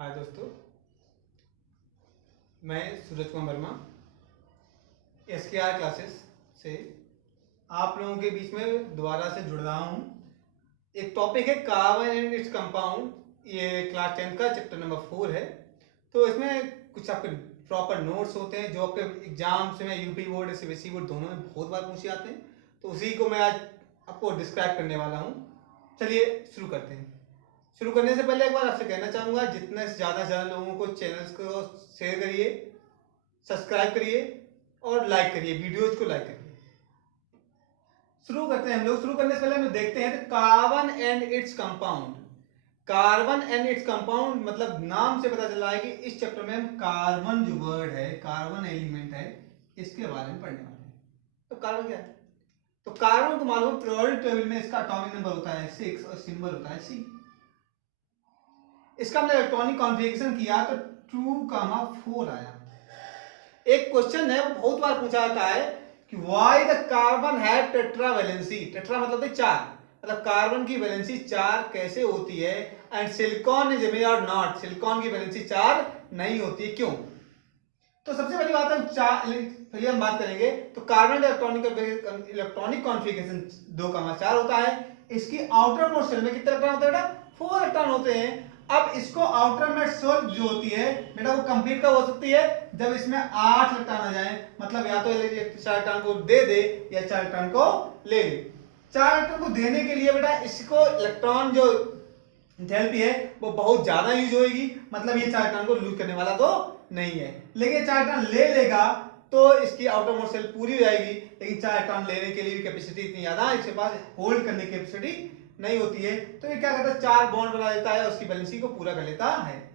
हाय दोस्तों, मैं Suraj Kumar Verma SKR classes से आप लोगों के बीच में दोबारा से जुड़ रहा हूँ। एक टॉपिक है कार्बन एंड इट्स कंपाउंड। ये क्लास 10 का चैप्टर नंबर 4 है। तो इसमें कुछ आपके प्रॉपर नोट्स होते हैं जो आपके एग्जाम्स में यूपी बोर्ड CBSE बोर्ड दोनों में बहुत बार पूछे जाते हैं। तो उसी को मैं आज आपको डिस्क्राइब करने वाला हूँ। चलिए शुरू करते हैं। शुरू करने से पहले एक बार आपसे कहना चाहूँगा, जितने से ज़्यादा लोगों को चैनल्स को शेयर करिए, सब्सक्राइब करिए और लाइक करिए, वीडियोज को लाइक करिए। शुरू करते हैं हम लोग। शुरू करने से पहले हम देखते हैं carbon and its compound. Carbon and its compound मतलब नाम से पता चल रहा है कि इस चैप्टर में हम कार्बन जो वर्ड है, कार्बन एलिमेंट है, इसके बारे में पढ़ने वाले हैं। तो कार्बन क्या है? तो कार्बन को मालूम, पीरियोडिक टेबल में इसका एटॉमिक नंबर होता है 6 और सिंबल होता है C। इसका हमने इलेक्ट्रॉनिक कॉन्फ़िगरेशन किया तो 2,4 आया। एक क्वेश्चन है, वो बहुत बार पूछा जाता है कि why the carbon have tetra valency. Tetra मतलब है 4, मतलब कार्बन की वैलेंसी 4 कैसे होती है। एंड सिलिकॉन इज मे और नॉट, सिलिकॉन की वैलेंसी 4 नहीं होती है, क्यों? तो सबसे पहली बात हम पहले हम बात करेंगे तो कार्बन इलेक्ट्रॉनिक कॉन्फ़िगरेशन 2,4 होता है। इसकी आउटर मोस्ट शेल में कितने इलेक्ट्रॉन होते हैं बेटा? 4 इलेक्ट्रॉन होते हैं। अब इसको आउटर में शेल जो होती है बेटा, वो कंप्लीट कब हो सकती है? जब इसमें 8 इलेक्ट्रॉन आ जाए। मतलब या तो 4 इलेक्ट्रॉन को दे दे या 4 इलेक्ट्रॉन को ले ले। 4 इलेक्ट्रॉन को देने के लिए बेटा इसको इलेक्ट्रॉन जो एंथैल्पी है वो बहुत ज्यादा यूज होगी। मतलब ये 4 इलेक्ट्रॉन को लूज करने वाला तो नहीं है, लेकिन 4 इलेक्ट्रॉन ले लेगा तो इसकी आउटर मोस्ट शेल पूरी हो जाएगी। लेकिन 4 इलेक्ट्रॉन लेने के लिए भी कैपेसिटी इतनी ज्यादा इसके पास होल्ड करने की कैपेसिटी नहीं होती है। तो ये क्या करता है, 4 बॉन्ड बना देता है और उसकी बैलेंसी को पूरा कर लेता है।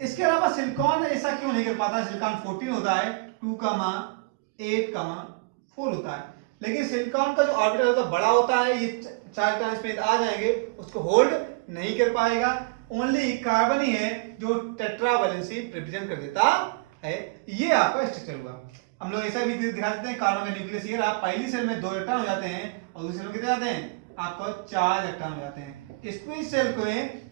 इसके अलावा सिलिकॉन ऐसा क्यों नहीं कर पाता? सिलिकॉन 14 होता है, 2,8,4 होता है। लेकिन सिलिकॉन का जो ऑर्बिटल होता है बड़ा होता है, ये 4 इलेक्ट्रॉन इसमें आ जाएंगे, उसको होल्ड नहीं कर पाएगा। ओनली कार्बन ही है जो टेट्रा वैलेंसी रिप्रेजेंट कर देता है। ये आपका स्ट्रक्चर हुआ। हम लोग ऐसा भी दिखा देते हैं, कार्बन का न्यूक्लियस हियर। आप पहली सेल में 2 इलेक्ट्रॉन हो जाते हैं और दूसरी सेल में कितने जाते हैं? आपको 4 इलेक्ट्रॉन हो जाते हैं। इसमें सेल को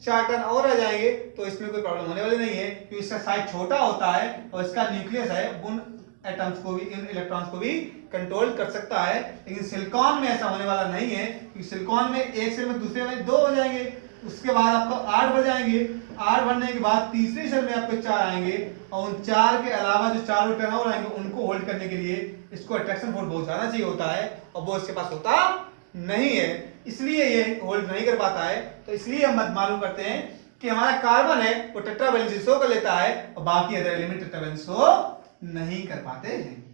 4 इलेक्ट्रॉन और आ जाएंगे तो इसमें कोई प्रॉब्लम होने वाली नहीं है, क्योंकि इसका साइज छोटा होता है और इसका न्यूक्लियस है उन एटम्स को भी, इन इलेक्ट्रॉन्स को भी कंट्रोल कर सकता है। लेकिन सिलिकॉन में ऐसा होने वाला नहीं है, क्योंकि सिलिकॉन में एक सेल में दूसरे में 2 हो जाएंगे, उसके बाद आपको 8 बढ़ जाएंगे। 8 बढ़ने के बाद तीसरी सेल में आपको 4 आएंगे और उन 4 के अलावा जो 4 इलेक्ट्रॉन और आएंगे उनको होल्ड करने के लिए इसको अट्रैक्शन फोर्स बहुत ज्यादा चाहिए होता है और वो इसके पास होता नहीं है, इसलिए ये होल्ड नहीं कर पाता है। तो इसलिए हम मालूम करते हैं कि हमारा कार्बन है वो टेट्रा वैलेंसी शो कर लेता है और बाकी other element tetra valency show नहीं कर पाते हैं।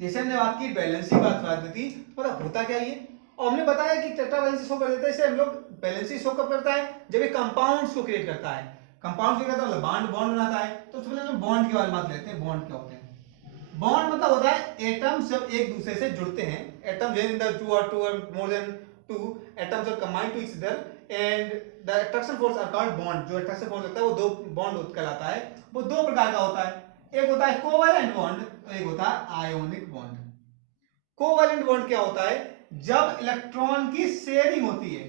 जैसे हमने बात की बैलेंसी बात की, मतलब होता क्या ये, और हमने बताया कि टेट्रा वैलेंसी शो कर देता है। इसे हम लोग बैलेंसी शो कब करता है? जब ये कंपाउंड्स को क्रिएट करता है। कंपाउंड्स को करता है मतलब बॉन्ड बनाता है। तो सबसे पहले हम बॉन्ड के बारे में बात लेते हैं। बॉन्ड क्या होते हैं? बॉन्ड मतलब होता है एटम्स जब एक दूसरे से जुड़ते हैं। Atom when the two or more than two atoms are combined to each other and the attraction force are called bond। जो attraction force लगता है वो 2 बॉन्ड कहलाता है। वो 2 प्रकार का होता है, एक होता है कोवैलेंट बॉन्ड और एक होता है आयोनिक बॉन्ड। कोवैलेंट बॉन्ड क्या होता है? जब इलेक्ट्रॉन की शेयरिंग होती है,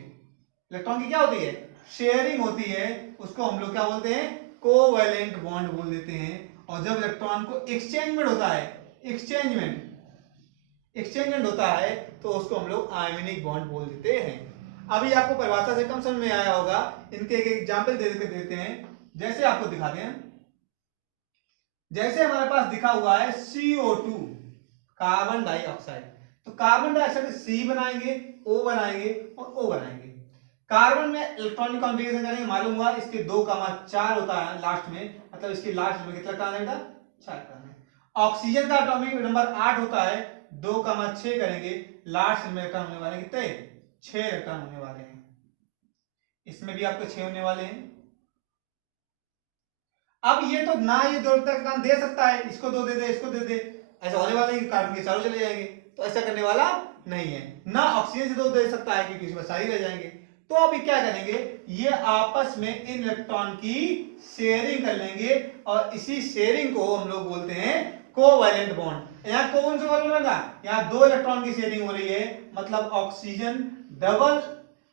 इलेक्ट्रॉन की क्या होती है? शेयरिंग होती है, उसको हम लोग क्या बोलते हैं? कोवैलेंट बॉन्ड बोल देते हैं। और जब इलेक्ट्रॉन को एक्सचेंजमेंट होता है, एक्सचेंजमेंट होता है तो उसको हम लोग आयोनिक बॉन्ड बोल देते हैं। अभी आपको परिभाषा से कम समझ में आया होगा, इनके एक एग्जांपल दे देते हैं। जैसे आपको दिखाते हैं, जैसे हमारे पास दिखा हुआ है CO2 कार्बन डाइऑक्साइड। तो कार्बन डाइऑक्साइड C बनाएंगे, O बनाएंगे और O बनाएंगे। कार्बन में इलेक्ट्रॉनिक कॉन्फ़िगरेशन करेंगे, मालूम हुआ इसके 2,4 होता है लास्ट में, मतलब इसकी लास्ट में कितना इलेक्ट्रॉन है? 4 इलेक्ट्रॉन है। ऑक्सीजन का एटॉमिक नंबर 8 होता है, 2,6 करेंगे, लास्ट में इलेक्ट्रॉन होने वाले कितने? 6 इलेक्ट्रॉन होने वाले हैं। इसमें भी आपको 6 होने वाले हैं। अब ये तो ना ये 2 इलेक्ट्रॉन दे सकता है, इसको 2 दे दे, इसको दे दे, ऐसा होने वाला नहीं कि कार्बन के चारों चले जाएंगे, तो ऐसा करने वाला नहीं है। ना ऑक्सीजन से 2 दे सकता है क्योंकि इसमें सारी रह जाएंगे। तो अभी क्या करेंगे, ये आपस में इन इलेक्ट्रॉन की शेयरिंग कर लेंगे और इसी शेयरिंग को हम लोग बोलते हैं कोवैलेंट बॉन्ड। यहाँ कौन सा बॉन्ड बनेगा? यहाँ 2 इलेक्ट्रॉन की शेयरिंग हो रही है, मतलब ऑक्सीजन डबल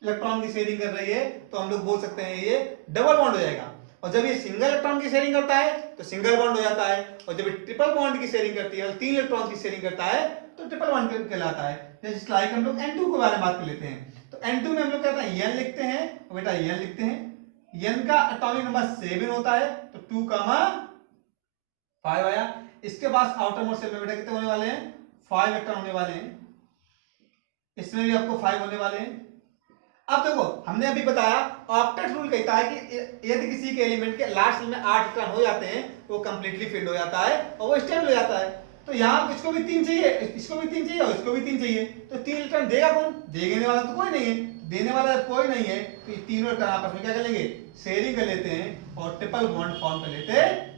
इलेक्ट्रॉन की शेयरिंग कर रही है, तो हम लोग बोल सकते हैं ये डबल बॉन्ड हो जाएगा। और जब ये सिंगल इलेक्ट्रॉन की शेयरिंग करता है तो सिंगल बॉन्ड हो जाता है, और जब ये ट्रिपल बॉन्ड की शेयरिंग करती है, 3 इलेक्ट्रॉन की शेयरिंग करता है तो ट्रिपल बॉन्ड कहलाता है। जैसे लाइक हम लोग N2 के बारे में बात कर लेते हैं, तो N2 में हम लोग क्या होता है N लिखते हैं, और बेटा N लिखते हैं, N का एटॉमिक नंबर 7 होता है, तो 2,5 आया। इसके पास आउटर मोस्ट शेल में बेटा कितने होने वाले हैं, 5 इलेक्ट्रॉन होने वाले हैं, इसमें भी आपको 5 होने वाले हैं। अब देखो हमने अभी बताया ऑक्टेट रूल कहता है कि यदि किसी के एलिमेंट के लास्ट में 8 इलेक्ट्रॉन हो जाते हैं तो वो कंप्लीटली फिल्ड हो जाता है और वो स्टेबल हो जाता है। तो यहाँ इसको भी 3 चाहिए, इसको भी 3 चाहिए और इसको भी 3 चाहिए, तो 3 इलेक्ट्रॉन देगा कौन, देने वाला तो कोई नहीं है, देने वाला कोई नहीं है, तो ये तीनों इलेक्ट्रॉन आपस में क्या कर लेंगे, शेयरिंग कर लेते हैं और ट्रिपल बॉन्ड फॉर्म कर लेते हैं।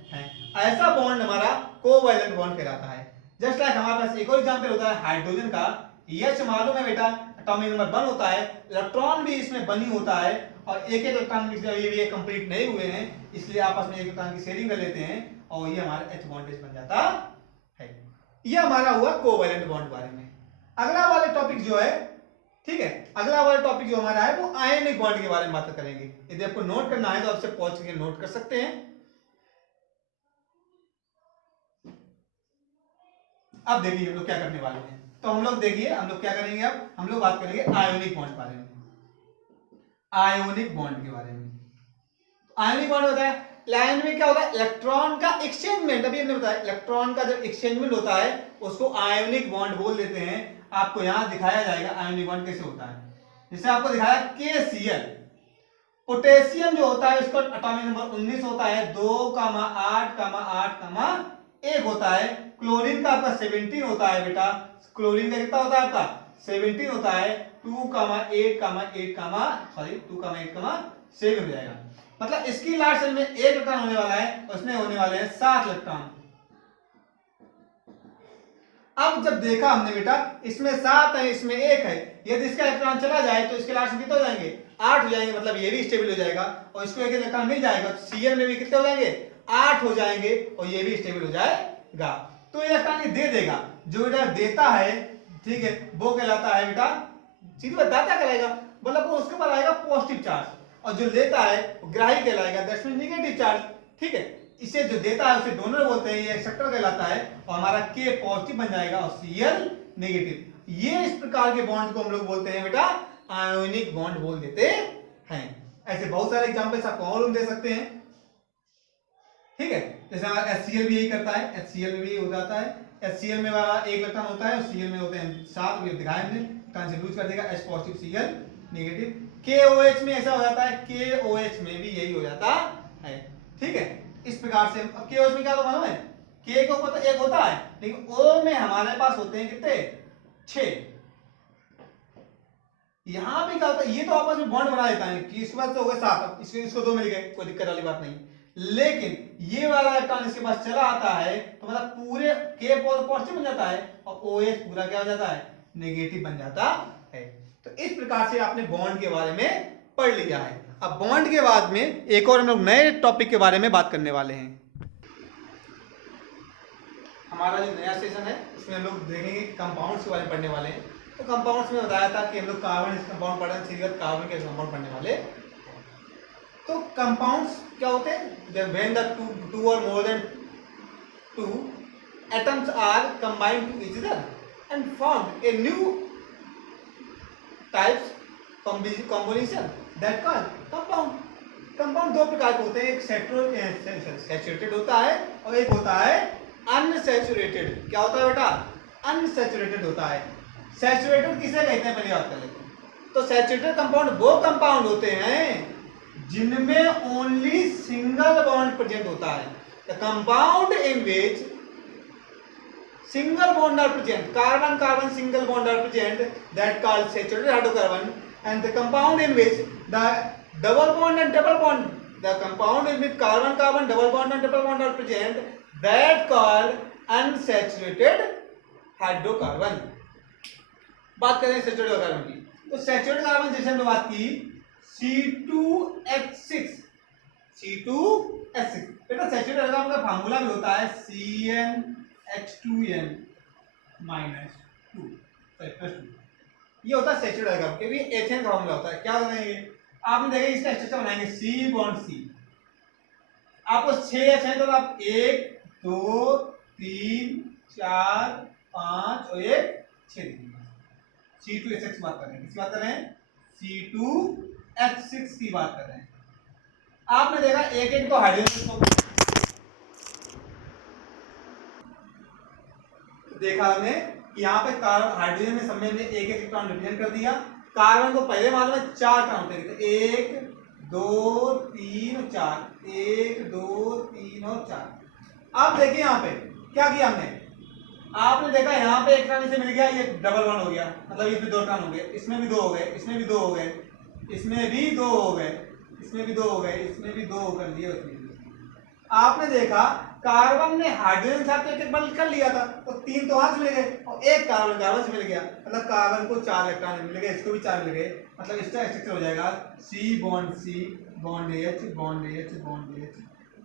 ऐसा बॉन्ड हमारा कोवैलेंट बॉन्ड कहलाता है। जस्ट लाइक हमारे पास एक और एग्जांपल होता है हाइड्रोजन का, H मालूम है बेटा एटॉमिक नंबर 1 होता है, इलेक्ट्रॉन भी इसमें 1 ही होता है, और एक एक इलेक्ट्रॉन ये भी कंप्लीट नहीं हुए हैं, इसलिए आपस में एक इलेक्ट्रॉन की शेयरिंग कर लेते हैं और ये हमारा H बॉन्डेज बन जाता है। ये हमारा हुआ कोवैलेंट बॉन्ड बारे में। अगला वाला टॉपिक जो है, ठीक है, अगला वाला टॉपिक जो हमारा है वो आयनिक बॉन्ड के बारे में बात करेंगे। यदि आपको नोट करना है तो आपसे पहुंच के नोट कर सकते हैं। अब देखिए हम लोग क्या करने वाले हैं, तो हम लोग देखिए हम लोग क्या करेंगे, अब हम लोग बात करेंगे आयोनिक बॉन्ड बारे में, आयोनिक बॉन्ड के बारे में। आयोनिक बॉन्ड होता है, लाइन में क्या होता है, इलेक्ट्रॉन का एक्सचेंजमेंट, अभी हमने बताया इलेक्ट्रॉन का जब एक्सचेंजमेंट होता है उसको आयोनिक बॉन्ड बोल देते हैं। आपको यहां दिखाया जाएगा आयोनिक बॉन्ड कैसे होता है, जैसे आपको दिखाया KCl, पोटेशियम जो होता है उसका एटॉमिक नंबर 19 होता है, 2,8,8,1 होता है। क्लोरीन का आपका 17 होता है बेटा, क्लोरीन का कितना होता है आपका 17 होता है, 2,8,7 हो जाएगा। मतलब इसकी लास्ट सेल में 1 इलेक्ट्रॉन होने वाला है, उसमें होने वाले हैं 7 इलेक्ट्रॉन। अब जब देखा हमने बेटा इसमें 7 है इसमें 1 है, यदि इसका इलेक्ट्रॉन चला जाए तो इसके लास्ट में कितने हो जाएंगे, 8 हो जाएंगे, मतलब ये भी स्टेबल हो जाएगा, और इसको एक इलेक्ट्रॉन मिल जाएगा तो Cl में भी कितने हो जाएंगे, 8 हो जाएंगे, और ये भी स्टेबल हो जाएगा। तो ये इलेक्ट्रॉन ये दे देगा, जो बेटा देता है, ठीक है, वो कहलाता है बेटा, सीधी बात दाता कहलाएगा, मतलब वो उसके बाद आएगा पॉजिटिव चार्ज, और जो लेता है वो ग्राही कहलाएगा, दैट्स मीन नेगेटिव चार्ज। ठीक है, इसे जो देता है उसे डोनर बोलते हैं, ये एक्सेप्टर कहलाता है, और हमारा K पॉजिटिव बन जाएगा और Cl नेगेटिव। ये इस प्रकार के बॉन्ड को हम लोग बोलते हैं बेटा आयोनिक बॉन्ड बोल देते हैं। ऐसे बहुत सारे एग्जांपल्स आपको और दे सकते हैं। ठीक है, जैसे हमारा HCl भी यही करता है, HCl में भी हो जाता है, HCl में वाला 1 इलेक्ट्रॉन होता है और Cl में होते हैं 7, ये दिखाया हमने, ट्रांस लूज कर देगा, H positive Cl negative. KOH में ऐसा हो जाता है, KOH में भी यही हो जाता है। ठीक है, इस प्रकार से अब KOH में क्या होता है मालूम है, K के ऊपर तो 1 होता है, लेकिन O में हमारे पास होते हैं कितने, 6। यहां पे क्या होता है, ये तो आपस में बॉन्ड बना देता है कि इसके पास तो हो गए 7, इसको 2 मिल गए, कोई दिक्कत वाली बात नहीं। लेकिन ये वाला इलेक्ट्रॉन इसके पास चला आता है तो मतलब पूरे K पॉजिटिव बन जाता है और OH पूरा क्या हो जाता है, नेगेटिव बन जाता है। तो इस प्रकार से आपने बॉन्ड के बारे में पढ़ लिया है। अब बॉन्ड के बाद में एक और हम लोग नए टॉपिक के बारे में बात करने वाले हैं। हमारा जो नया सेशन है उसमें हम लोग देखेंगे कंपाउंड्स के बारे में पढ़ने वाले हैं। तो कंपाउंड्स में बताया था कि हम लोग कार्बन कंपाउंड पढ़ रहे हैं, सीरियल कार्बन के कंपाउंड पढ़ने वाले। तो कंपाउंड्स क्या होते हैं, जब व्हेन द टू और more than 2 atoms are combined to each other and form a new types combination that called compound। Compound 2 प्रकार के होते हैं, एक सैचुरेटेड होता है और एक होता है अनसैचुरेटेड। क्या होता है बेटा, अनसैचुरेटेड होता है। सैचुरेटेड किसे कहते हैं पहले बात कर लेते हैं। तो सैचुरेटेड कंपाउंड वो कंपाउंड होते हैं जिनमें ओनली सिंगल बॉन्ड प्रेजेंट होता है। The compound in which single bond are present, carbon carbon single bond are present, that called saturated hydrocarbon, and the compound in which the double bond and double bond, the compound in which carbon carbon double bond and double bond are present, that called unsaturated hydrocarbon। बात करें saturated carbon की, तो saturated carbon जैसे हमने बात की C2H6, C2H6 बेटा saturated carbon का फार्मूला भी होता है CnH2n -2 +2। ये होता है सैचुरेटेड कार्बन, क्योंकि एथेन का फार्मूला होता है। क्या बनाएंगे आपने देखा, इसका स्ट्रक्चर बनाएंगे C बॉन्ड C, आपको 6 या 6 तो आप 1 2 3 4 5 और 1 6 C2H6 की बात कर रहे हैं। किसकी बात कर रहे हैं? C2H6 की बात कर रहे हैं। आपने देखा एक एक तो हाइड्रोजन देखा हमने कि यहाँ पे हाइड्रोजन में समय ने एक एक इलेक्ट्रॉन रिप्रेजेंट कर दिया। कार्बन को पहले मालूम है 4 काउंट है, 1 2 3 और 4, 1 2 3 और 4। अब देखिए यहाँ पे क्या किया हमने, आपने देखा यहाँ पे एक इलेक्ट्रॉन से मिल गया, ये डबल बॉन्ड हो गया, मतलब इसमें 2 इलेक्ट्रॉन हो गए, इसमें भी 2 हो गए, इसमें भी 2 हो गए, इसमें भी 2 हो गए, इसमें भी 2 हो गए, इसमें भी 2 कर दिए, उसमें भी। आपने देखा कार्बन ने हाइड्रोजन साथ में एक बंद कर लिया था, तो 3 तो वहां से मिल गए और एक कार्बन से मिल गया, मतलब कार्बन को 4 इलेक्ट्रॉन मिल गए, इसको भी 4 मिल गए, मतलब इसका स्ट्रक्चर हो जाएगा C bond C bond H bond H bond H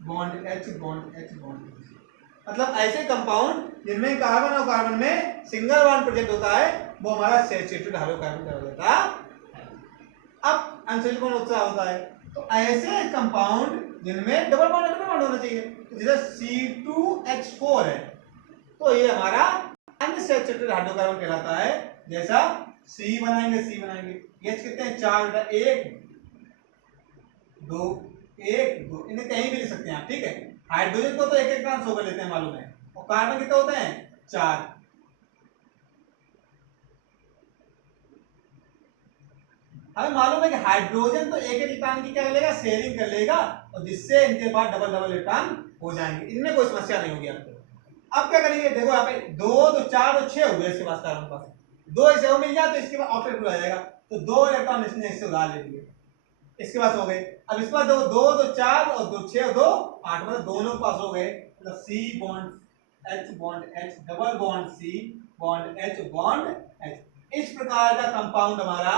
bond H bond H bond H। मतलब ऐसे कंपाउंड जिनमें कार्बन और कार्बन में सिंगल बॉन्ड प्रेजेंट होता है वो हमारा सैचुरेटेड हाइड्रोकार्बन कहलाता है। अब अनसैचुरेटेड कौन होता है? तो ऐसे कंपाउंड जिनमें डबल बॉन्ड होना चाहिए, तो जैसे C2H4 है तो ये हमारा अनसैचुरेटेड हाइड्रोकार्बन कहलाता है। जैसा C बनाएंगे H कितने हैं? 4 बेटा, 1 2 1 2, इन्हें कहीं भी लिख सकते हैं आप, ठीक है। हाइड्रोजन को तो एक इलेक्ट्रॉन शो कर लेते हैं मालूम है, और कार्बन कितने होते हैं? 4। हमें मालूम है कि हाइड्रोजन तो एक इलेक्ट्रॉन की क्या कर लेगा? शेयरिंग कर लेगा, और जिससे इनके बाद डबल डबल इलेक्ट्रॉन हो जाएंगे, इनमें कोई समस्या नहीं होगी आपको। अब क्या करेंगे, देखो यहाँ पे 2 तो 4 और 6 हुए, इसके पास कार्बन पास 2 इसे हो मिल जाए तो इसके बाद ऑक्टेट आ जाएगा, तो 2 इलेक्ट्रॉन इसने इससे उधार ले लिए, इसके पास हो गए। अब इसके बाद 2 तो 4 और 2 6 और 2 8, मतलब दोनों पास हो गए, मतलब C bond H double bond C bond H bond H। इस प्रकार का कंपाउंड हमारा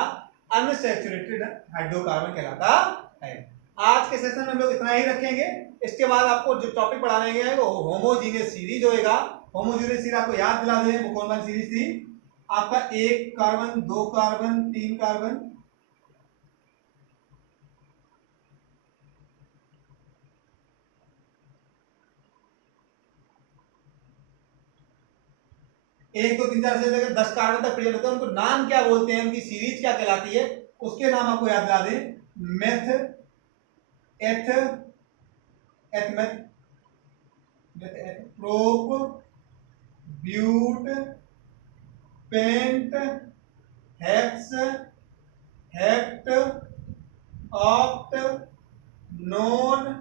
अनसैचुरेटेड हाइड्रोकार्बन कहलाता है। आज के सेशन में हम लोग इतना ही रखेंगे। इसके बाद आपको जो टॉपिक पढ़ाने हैं वो होमोजीनियस सीरीज होएगा। होमोजीनियस सीरीज आपको याद दिला दें, वो कौन सी सीरीज थी? आपका 1 कार्बन 2 कार्बन 3 कार्बन, एक 2 3 4 से लेकर 10 कार्बन तक प्रेजेंट होते हैं, उनको नाम क्या बोलते हैं, उनकी सीरीज क्या कहलाती है, उसके नाम आपको याद दिला दें। मेथ एथ एथमेथ prop but pent hex hept oct non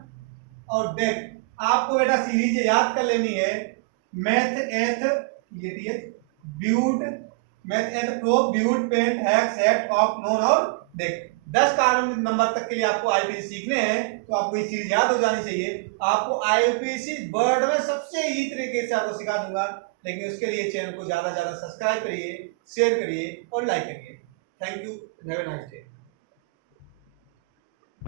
और डेक। आपको बेटा सीरीज याद कर लेनी है। Meth eth but meth eth prop but pent hex hept oct non और डेक। 10 कार्बन नंबर तक के लिए आपको आईपीसी सीखने हैं, तो आपको ये चीज याद हो जानी चाहिए। आपको आईपीसी वर्ड में सबसे इजी तरीके से आपको सिखा दूंगा, लेकिन उसके लिए चैनल को ज्यादा सब्सक्राइब करिए, शेयर करिए और लाइक करिए। Thank you, have a nice day.